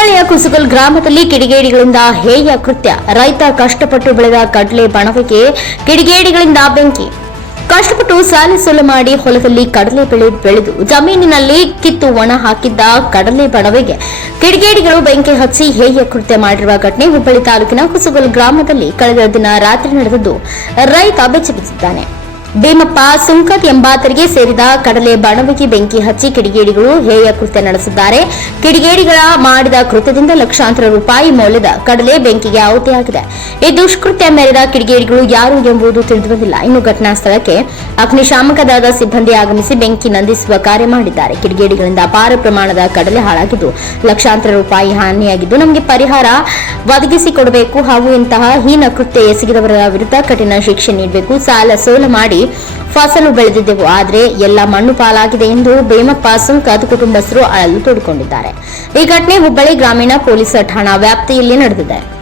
ಹುಬ್ಬಳ್ಳಿಯ ಕುಸುಗಲ್ ಗ್ರಾಮದಲ್ಲಿ ಕಿಡಿಗೇಡಿಗಳಿಂದ ಹೇಯ ಕೃತ್ಯ. ರೈತ ಕಷ್ಟಪಟ್ಟು ಬೆಳೆದ ಕಡಲೆ ಬಣವಿಗೆ ಕಿಡಿಗೇಡಿಗಳಿಂದ ಬೆಂಕಿ. ಕಷ್ಟಪಟ್ಟು ಸಾಲ ಸೋಲ ಮಾಡಿ ಹೊಲದಲ್ಲಿ ಕಡಲೆ ಬೆಳೆ ಬೆಳೆದು ಜಮೀನಿನಲ್ಲಿ ಕಿತ್ತು ಒಣ ಹಾಕಿದ್ದ ಕಡಲೆ ಬಣವೆಗೆ ಕಿಡಿಗೇಡಿಗಳು ಬೆಂಕಿ ಹಚ್ಚಿ ಹೇಯ ಕೃತ್ಯ ಮಾಡಿರುವ ಘಟನೆ ಹುಬ್ಬಳ್ಳಿ ತಾಲೂಕಿನ ಕುಸುಗಲ್ ಗ್ರಾಮದಲ್ಲಿ ಕಳೆದ ದಿನ ರಾತ್ರಿ ನಡೆದದ್ದು. ರೈತ ಬೆಚ್ಚಬಿದ್ದಿದ್ದಾನೆ ಭೀಮಪ್ಪ ಸುಂಕದ್ ಎಂಬಾತರಿಗೆ ಸೇರಿದ ಕಡಲೆ ಬಾಣವಿಗೆ ಬೆಂಕಿ ಹಚ್ಚಿ ಕಿಡಿಗೇಡಿಗಳು ಹೇಯ ಕೃತ್ಯ ನಡೆಸಿದ್ದಾರೆ. ಕಿಡಿಗೇಡಿಗಳ ಮಾಡಿದ ಕೃತ್ಯದಿಂದ ಲಕ್ಷಾಂತರ ರೂಪಾಯಿ ಮೌಲ್ಯದ ಕಡಲೆ ಬೆಂಕಿಗೆ ಆಹುತಿಯಾಗಿದೆ ಈ ದುಷ್ಕೃತ್ಯ ಮೆರೆದ ಕಿಡಿಗೇಡಿಗಳು ಯಾರು ಎಂಬುದು ತಿಳಿದುಬಂದಿಲ್ಲ. ಇನ್ನು ಘಟನಾ ಸ್ಥಳಕ್ಕೆ ಅಗ್ನಿಶಾಮಕ ದಳದ ಸಿಬ್ಬಂದಿ ಆಗಮಿಸಿ ಬೆಂಕಿ ನಂದಿಸುವ ಕಾರ್ಯ ಮಾಡಿದ್ದಾರೆ. ಕಿಡಿಗೇಡಿಗಳಿಂದ ಅಪಾರ ಪ್ರಮಾಣದ ಕಡಲೆ ಹಾಳಾಗಿದ್ದು ಲಕ್ಷಾಂತರ ರೂಪಾಯಿ ಹಾನಿಯಾಗಿದ್ದು ನಮಗೆ ಪರಿಹಾರ ಒದಗಿಸಿಕೊಡಬೇಕು ಹಾಗೂ ಇಂತಹ ಹೀನ ಕೃತ್ಯ ಎಸಗಿದವರ ವಿರುದ್ಧ ಕಠಿಣ ಶಿಕ್ಷೆ ನೀಡಬೇಕು. ಸಾಲ ಸೋಲ ಮಾಡಿ ಫಸಲು ಬೆಳೆದಿದ್ದೆವು. ಆದರೆ ಎಲ್ಲ ಮಣ್ಣು ಪಾಲಾಗಿದೆ ಎಂದು ಭೇಮಪ್ಪ ಸುಂಕದ್ ಕುಟುಂಬಸ್ಥರು ಅಳಲು ತೋಡಿಕೊಂಡಿದ್ದಾರೆ. ಈ ಘಟನೆ ಹುಬ್ಬಳ್ಳಿ ಗ್ರಾಮೀಣ ಪೊಲೀಸ್ ಠಾಣಾ ವ್ಯಾಪ್ತಿಯಲ್ಲಿ ನಡೆದಿದೆ.